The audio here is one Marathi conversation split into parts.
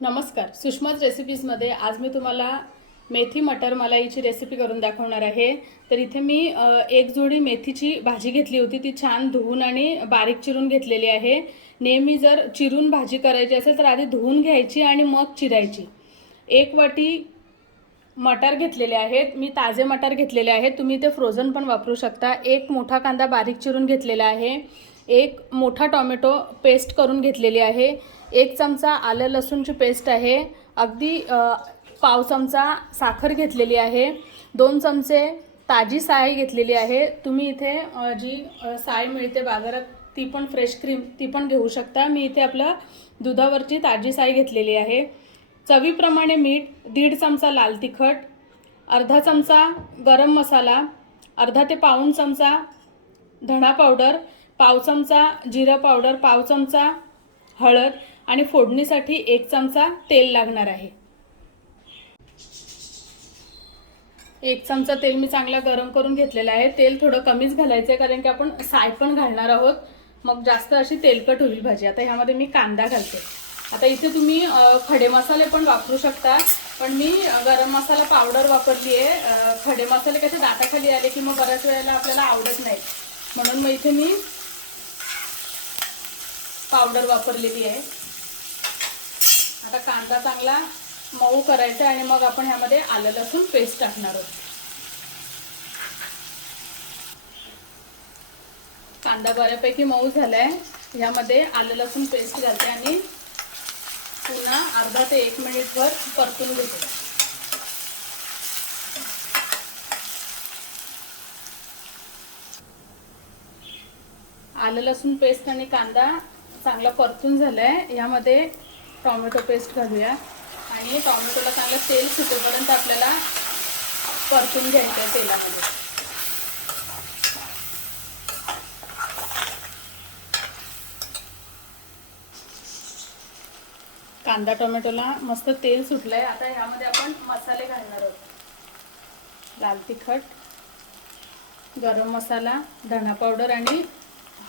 नमस्कार. सुषमाज रेसिपीजमध्ये आज मी तुम्हाला मेथी मटर मलाईची रेसिपी करून दाखवणार आहे. तर इथे मी एक जोडी मेथीची भाजी घेतली होती. ती छान धुवून आणि बारीक चिरून घेतलेली आहे. नेहमी जर चिरून भाजी करायची असेल तर आधी धुवून घ्यायची आणि मग चिरायची. एक वाटी मटार घेतलेले आहेत. मी ताजे मटार घेतलेले आहेत. तुम्ही ते फ्रोझन पण वापरू शकता. एक मोठा कांदा बारीक चिरून घेतलेला आहे. एक मोठा टॉमॅटो पेस्ट करून घेतलेली आहे. एक चमचा आलं लसूणची पेस्ट आहे. अगदी पाव चमचा साखर घेतलेली आहे. दोन चमचे ताजी साय घेतलेली आहे. तुम्ही इथे जी साय मिळते बाजारात ती पण फ्रेश क्रीम ती पण घेऊ शकता. मी इथे आपलं दुधावरची ताजी साय घेतलेली आहे. चवीप्रमाणे मीठ दीड चमचा लाल तिखट अर्धा चमचा गरम मसाला अर्धा ते पाऊण चमचा धणा पावडर पाव चमचा जिरं पावडर पाव चमचा हळद आणि फोडणीसाठी एक चमचा तेल लागणार आहे. एक चमचा तेल मी चांगला गरम करून घेतलेला आहे. तेल थोडं कमीच घालायचं आहे कारण की आपण साय पण घालणार आहोत. मग जास्त अशी तेलकट होईल भाजी. आता ह्यामध्ये मी कांदा घालते. आता इथे तुम्ही खडे मसाले पण वापरू शकता. पण मी गरम मसाला पावडर वापरली आहे खडे मसाले कसे दाताखाली आले की मग बऱ्याच वेळेला आपल्याला आवडत नाही. म्हणून मग इथे मी पावडर वापरलेली आहे. आता कांदा चांगला मऊ करायचा आणि मग आपण ह्यामध्ये आलं लसूण पेस्ट टाकणार आहोत. कांदा बऱ्यापैकी मऊ झालाय. ह्यामध्ये आलं लसूण पेस्ट घालते आणि पुन्हा अर्धा ते एक मिनिटभर परतून घेते. आलं लसूण पेस्ट आणि कांदा चांगला परतून झालाय. यामध्ये टॉमॅटो पेस्ट घालूया. आणि टॉमॅटोला चांगलं तेल सुटेपर्यंत आपल्याला परतून घ्यायचं आहे तेलामध्ये. कांदा टोमॅटोला मस्त तेल सुटलं आहे आता ह्यामध्ये आपण मसाले घालणार आहोत. लाल तिखट गरम मसाला धणा पावडर आणि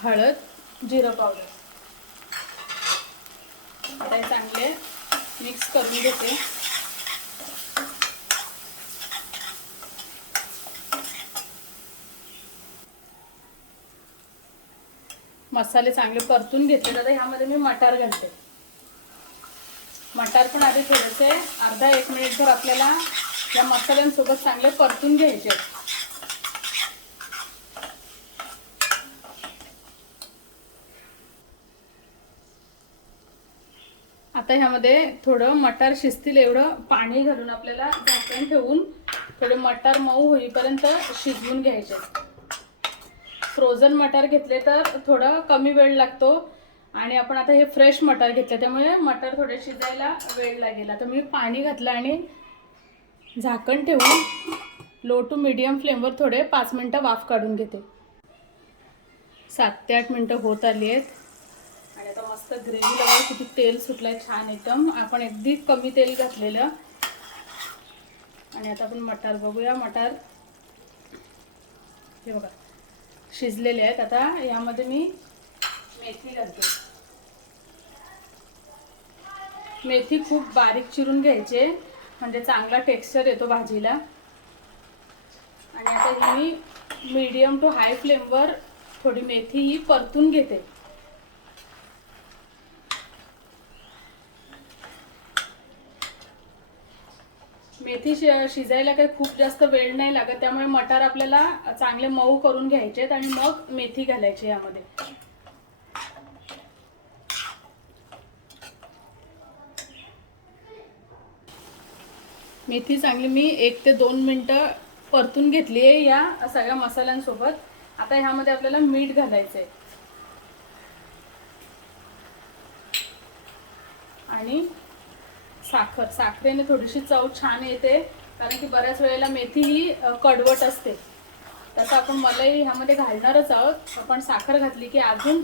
हळद जिरं पावडर. आता हे चांगले मिक्स करून घेते. मसाले चांगले परतून घेतले. तर ह्यामध्ये मी मटार घालते. मटार पण आधी थोडेसे अर्धा एक मिनिट भर आपल्याला या मसाल्यांसोबत चांगले परतून घ्यायचे आता ह्यामध्ये थोडं मटार शिजतील एवढं पाणी घालून आपल्याला झाकण ठेवून थोडे मटार मऊ होईपर्यंत शिजवून घ्यायचे. फ्रोझन मटार घेतले तर थोडं कमी वेळ लागतो आणि आपण आता हे फ्रेश मटार घेतले त्यामुळे मटार थोडे शिजायला वेळ लागेल. आता मी पाणी घातलं आणि झाकण ठेवून लो टू मिडियम फ्लेमवर थोडे पाच मिनटं वाफ काढून घेते. सात ते आठ मिनटं होत आली आहेत. मस्त ग्रेव्हीला बघा किती तेल सुटलंय छान एकदम आपण अगदी कमी तेल घातलेलं. आणि आता आपण मटार बघूया. मटार हे बघा शिजलेले आहेत. आता यामध्ये मी मेथी घालते. मेथी खूप बारीक चिरून घ्यायचे. म्हणजे चांगला टेक्स्चर येतो भाजीला. आणि आता ही मी मीडियम टू हाय फ्लेमवर थोडी मेथी ही परतून घेते. मेथी शिजायला काही खूप जास्त वेळ नाही लागत त्यामुळे मटार आपल्याला चांगले मऊ करून घ्यायचे आहेत आणि मग मेथी घालायची यामध्ये. मेथी चांगली मी एक ते दोन मिनटं परतून घेतली आहे या सगळ्या मसाल्यांसोबत. आता ह्यामध्ये आपल्याला मीठ घालायचं आहे आणि साखर साखरेने थोडीशी चव छान येते कारण की बऱ्याच वेळेला मेथी ही कडवट असते. तसं आपण मलाई ह्यामध्ये घालणारच आहोत आपण साखर घातली की अजून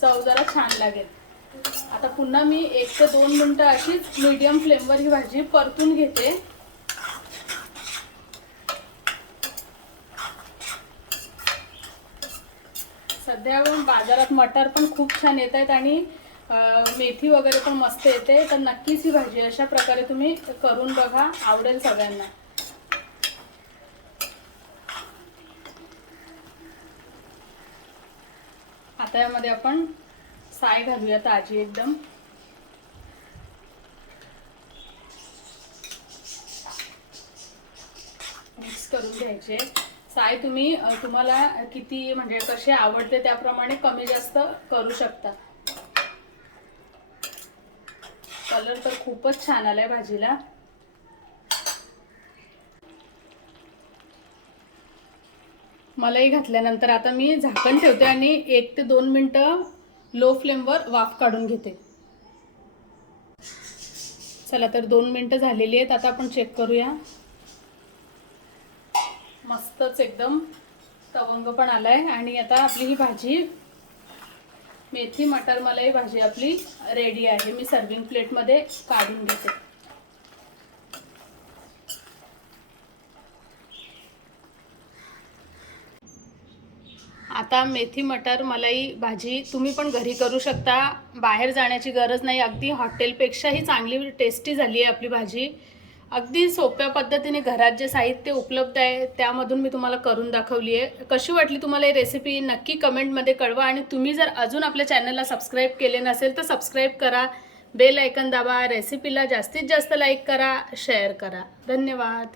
चव जरा छान लागेल. आता पुन्हा मी एक ते दोन मिनटं अशीच मीडियम फ्लेमवर ही भाजी परतून घेते. सध्या बाजारात मटार पण खूप छान येत आहेत आणि मेथी वगैरे पण मस्त येते. तर नक्कीच ही भाजी अशा प्रकारे तुम्ही करून बघा. आवडेल सगळ्यांना. आता यामध्ये आपण साय घालूया ताजी एकदम. मिक्स करून घ्यायचे. साय तुम्ही तुम्हाला किती म्हणजे कसे आवडते त्याप्रमाणे कमी जास्त करू शकता. कलर तर खूपच छान आलाय भाजीला. मलाई घातल्यानंतर आता मी झाकण ठेवते आणि एक ते दोन मिनटं लो फ्लेमवर वाफ काढून घेते. चला तर दोन मिनटं झालेली आहेत आता आपण चेक करूया. मस्तच एकदम तवंग पण आलाय आणि आता आपली ही भाजी मेथी मटर मलाई भाजी आपली रेडी आहे. मी सर्विंग प्लेटमध्ये काढून घेते. आता मेथी मटर मलाई भाजी तुम्ही पण घरी करू शकता. बाहेर जाण्याची गरज नाही. अगदी हॉटेलपेक्षाही चांगली टेस्टी झाली आहे आपली भाजी. अगदी सोप्या पद्धतीने घरात जे साहित्य उपलब्ध आहे त्यामधून मी तुम्हाला करून दाखवली आहे. कशी वाटली तुम्हाला ही रेसिपी नक्की कमेंटमध्ये कळवा. आणि तुम्ही जर अजून आपल्या चॅनलला सबस्क्राईब केले नसेल तर सबस्क्राईब करा. बेल ऐकन दाबा. रेसिपीला जास्तीत जास्त लाईक करा. शेअर करा. धन्यवाद.